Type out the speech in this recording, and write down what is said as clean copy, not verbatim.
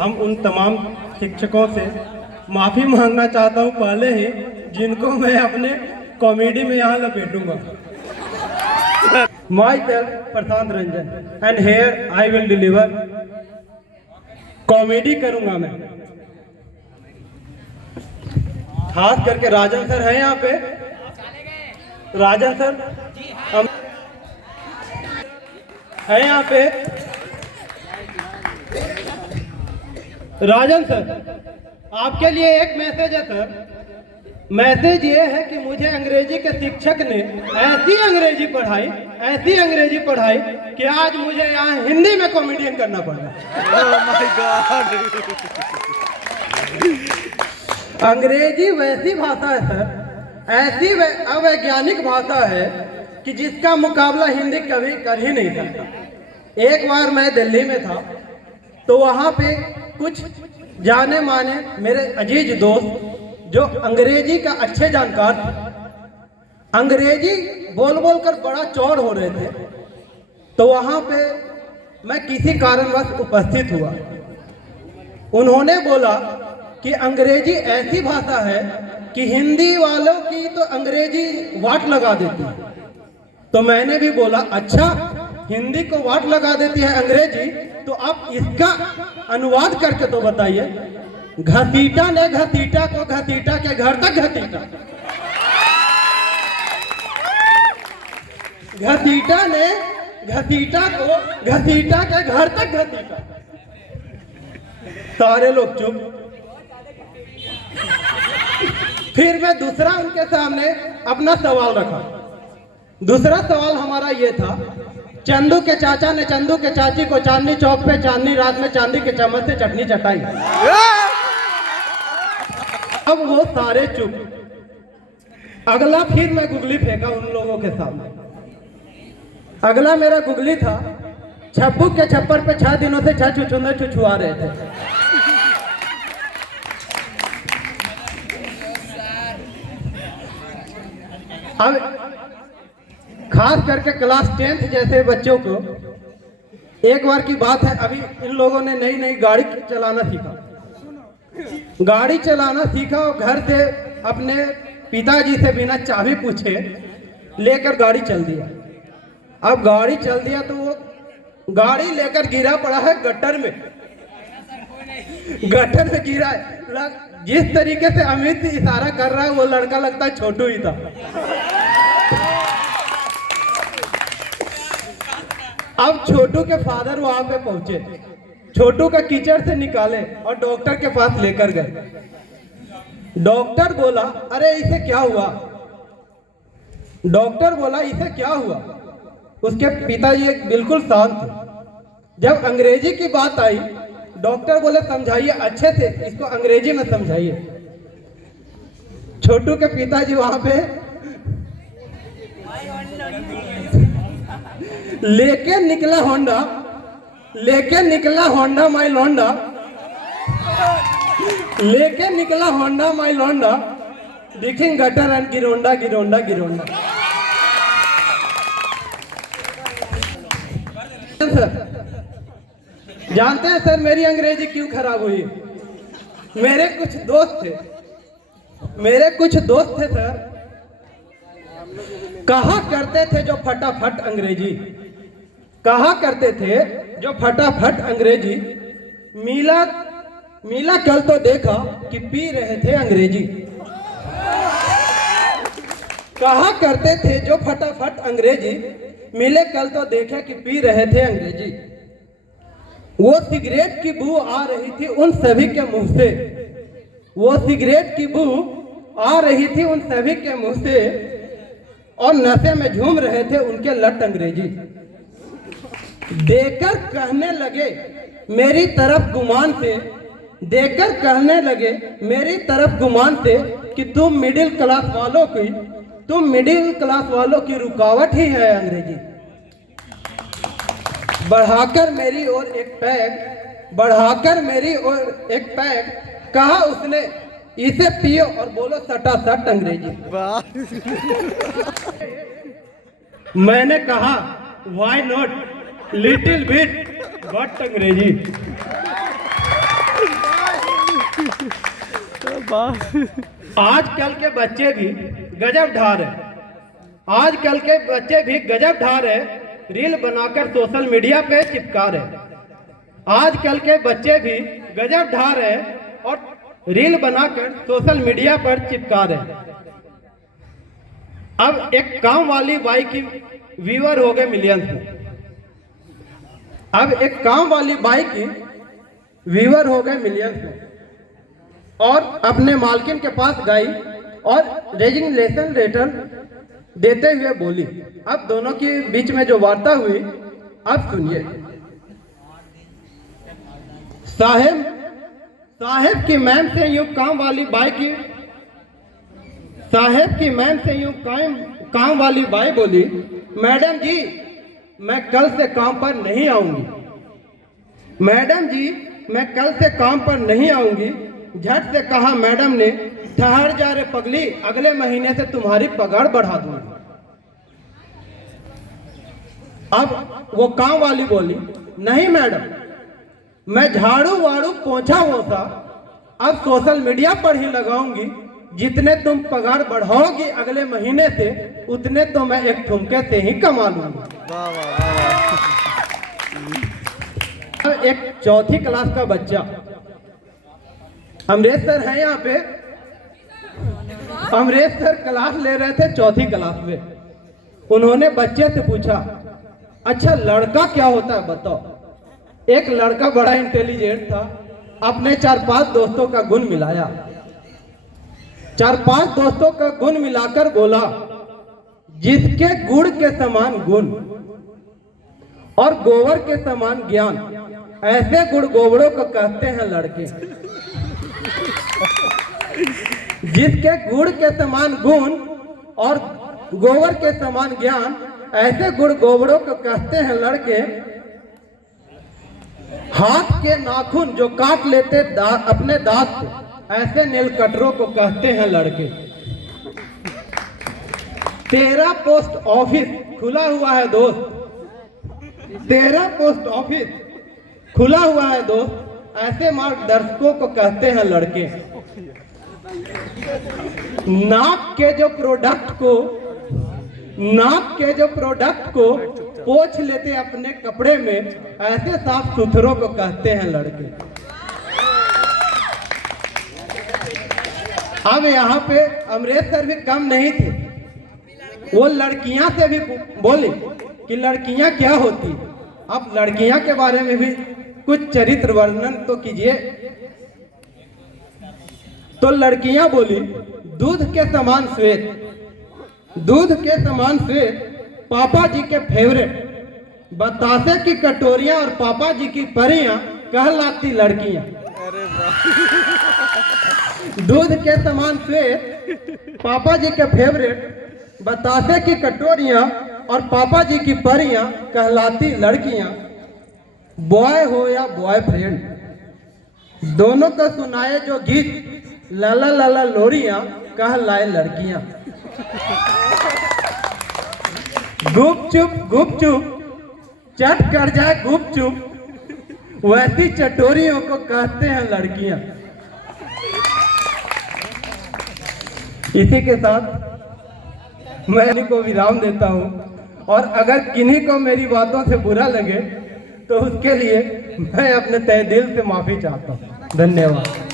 हम उन तमाम शिक्षकों से माफ़ी मांगना चाहता हूं पहले ही, जिनको मैं अपने कॉमेडी में यहाँ लपेटूंगा। Myself Prashant Ranjan and here I will deliver. Comedy करूंगा मैं। खास करके राजन सर हैं यहाँ पे। राजन सर है यहाँ पे। राजन सर, आपके लिए एक मैसेज है सर। मैसेज ये है कि मुझे अंग्रेजी के शिक्षक ने ऐसी अंग्रेजी पढ़ाई कि आज मुझे यहाँ हिंदी में कॉमेडियन करना पड़ रहा है। अंग्रेजी वैसी भाषा है सर, ऐसी अवैज्ञानिक भाषा है कि जिसका मुकाबला हिंदी कभी कर ही नहीं सकता। एक बार मैं दिल्ली में था तो वहाँ पे कुछ जाने माने मेरे अजीज दोस्त जो अंग्रेजी का अच्छे जानकार थे, अंग्रेजी बोल बोल कर बड़ा चौड़ हो रहे थे। तो वहाँ पे मैं किसी कारणवश उपस्थित हुआ। उन्होंने बोला कि अंग्रेजी ऐसी भाषा है कि हिंदी वालों की तो अंग्रेजी वाट लगा देती है। तो मैंने भी बोला, अच्छा हिंदी को वाट लगा देती है अंग्रेजी, तो आप इसका अनुवाद करके तो बताइए। घसीटा ने घसीटा को घसीटा के घर तक घसीटा, घसीटा ने घसीटा को घसीटा के घर तक घसीटा। सारे लोग चुप। फिर मैं दूसरा उनके सामने अपना सवाल रखा। दूसरा सवाल हमारा ये था, चंदू के चाचा ने चंदू के चाची को चांदनी चौक पे चांदनी रात में चांदी के चम्मच से चटनी चटाई। अब वो सारे चुप। अगला फिर मैं गुगली फेंका उन लोगों के सामने। अगला मेरा गुगली था, छप्पू के छप्पर पे 6 दिनों से 6 छुछुंदर छुछुआ रहे थे। अब खास करके क्लास 10th जैसे बच्चों को, एक बार की बात है, अभी इन लोगों ने नई नई गाड़ी चलाना सीखा। गाड़ी चलाना सीखा और घर से अपने पिताजी से बिना चाबी पूछे लेकर गाड़ी चल दिया। अब गाड़ी चल दिया तो वो गाड़ी लेकर गिरा पड़ा है गटर में। गटर में गिरा है। जिस तरीके से अमित इशारा कर रहा है वो लड़का लगता है छोटू ही था। अब छोटू के फादर वहां पे पहुंचे, छोटू का कीचड़ से निकाले और डॉक्टर के पास लेकर गए। डॉक्टर बोला, अरे इसे क्या हुआ? डॉक्टर बोला, इसे क्या हुआ? उसके पिताजी बिल्कुल शांत थे। जब अंग्रेजी की बात आई, डॉक्टर बोले समझाइए अच्छे से, इसको अंग्रेजी में समझाइए। छोटू के पिताजी वहां पे लेके निकला होंडा माई लौंडा, लेके निकला होंडा माई लौंडा, दिखिंग गटर एंड गिरोंडा गिरोंडा गिरोंडा। सर जानते हैं सर मेरी अंग्रेजी क्यों खराब हुई? मेरे कुछ दोस्त थे सर, कहा करते थे जो फटाफट अंग्रेजी, कहा करते थे जो फटाफट अंग्रेजी। मीला कल तो देखा कि पी रहे थे अंग्रेजी। कहा करते थे जो फटाफट अंग्रेजी, मिले कल तो देखे कि पी रहे थे अंग्रेजी। वो सिगरेट की बू आ रही थी उन सभी के मुंह से, वो सिगरेट की बू आ रही थी उन सभी के मुंह से, और नशे में झूम रहे थे उनके लट अंग्रेजी। देकर कहने लगे मेरी तरफ गुमान से, देकर कहने लगे मेरी तरफ गुमान से कि तुम मिडिल क्लास वालों की रुकावट ही है अंग्रेजी। बढ़ाकर मेरी ओर एक पैग कहा उसने, इसे पियो और बोलो सटा सट अंग्रेजी। मैंने कहा why not little bit but अंग्रेजी। आजकल के बच्चे भी गजब ढा रहे, आजकल के बच्चे भी गजब ढा रहे, रील बनाकर सोशल मीडिया पे चिपका रहे। आजकल के बच्चे भी गजब ढा रहे और रील बनाकर सोशल मीडिया पर चिपका रहे। अब एक काम वाली बाई की व्यूअर हो गए मिलियंस में। अब एक काम वाली बाई की व्यूअर हो गए मिलियंस में और अपने मालकिन के पास गई और रेजिग्नेशन लेटर देते हुए बोली। अब दोनों के बीच में जो वार्ता हुई अब सुनिए। साहेब की मैम से यूं काम वाली बाई की साहेब की मैम से यूं काम वाली बाई बोली, मैडम जी मैं कल से काम पर नहीं आऊंगी। मैडम जी मैं कल से काम पर नहीं आऊंगी। झट से कहा मैडम ने, ठहर जा रे पगली, अगले महीने से तुम्हारी पगार बढ़ा दूंगी। अब वो काम वाली बोली, नहीं मैडम, मैं झाड़ू वाड़ू पोंछा वोसा अब सोशल मीडिया पर ही लगाऊंगी। जितने तुम पगार बढ़ाओगी अगले महीने से उतने तो मैं एक ठुमके से ही कमा लूंगी। अब एक चौथी क्लास का बच्चा, अमरेश सर है यहाँ पे, अमरेश सर क्लास ले रहे थे चौथी क्लास में। उन्होंने बच्चे से पूछा, अच्छा लड़का क्या होता है बताओ। एक लड़का बड़ा इंटेलिजेंट था, अपने 4-5 दोस्तों का गुण मिलाया, 4-5 दोस्तों का गुण मिलाकर बोला, जिसके गुड़ के समान गुण और गोबर के समान ज्ञान, ऐसे गुड़ गोबरों को कहते हैं लड़के। जिसके गुड़ के समान गुण और गोबर के समान ज्ञान, ऐसे गुड़ गोबरों को कहते हैं लड़के। हाथ के नाखून जो काट लेते अपने दांत से, ऐसे नील कटरों को कहते हैं लड़के। तेरा पोस्ट ऑफिस खुला हुआ है दोस्त, तेरा पोस्ट ऑफिस खुला हुआ है दोस्त, ऐसे मार्गदर्शकों को कहते हैं लड़के। नाक के जो प्रोडक्ट को पोंछ लेते अपने कपड़े में, ऐसे साफ सुथरों को कहते हैं लड़के। अब यहाँ पे अमरेश सर भी कम नहीं थे, वो लड़कियां से भी बोले कि लड़कियां क्या होती। अब लड़कियां के बारे में भी कुछ चरित्र वर्णन तो कीजिए। तो लड़कियां बोली, दूध के समान श्वेत, दूध के समान श्वेत, पापा जी के फेवरेट, बतासे की कटोरियां और पापा जी की परियां कहलाती लड़कियां। दूध के समान श्वेत, पापा जी के फेवरेट, बतासे की कटोरियां और पापा जी की परियां कहलाती लड़कियां। बॉय हो या बॉयफ्रेंड, दोनों को सुनाए जो गीत, लाला लाला लोरियां कहलाए लड़कियां। गुपचुप चट कर जाए गुपचुप, वैसी चटोरियों को कहते हैं लड़कियां। इसी के साथ मैं इन्हीं को विराम देता हूं, और अगर किन्हीं को मेरी बातों से बुरा लगे तो उसके लिए मैं अपने तहे दिल से माफी चाहता हूं। धन्यवाद।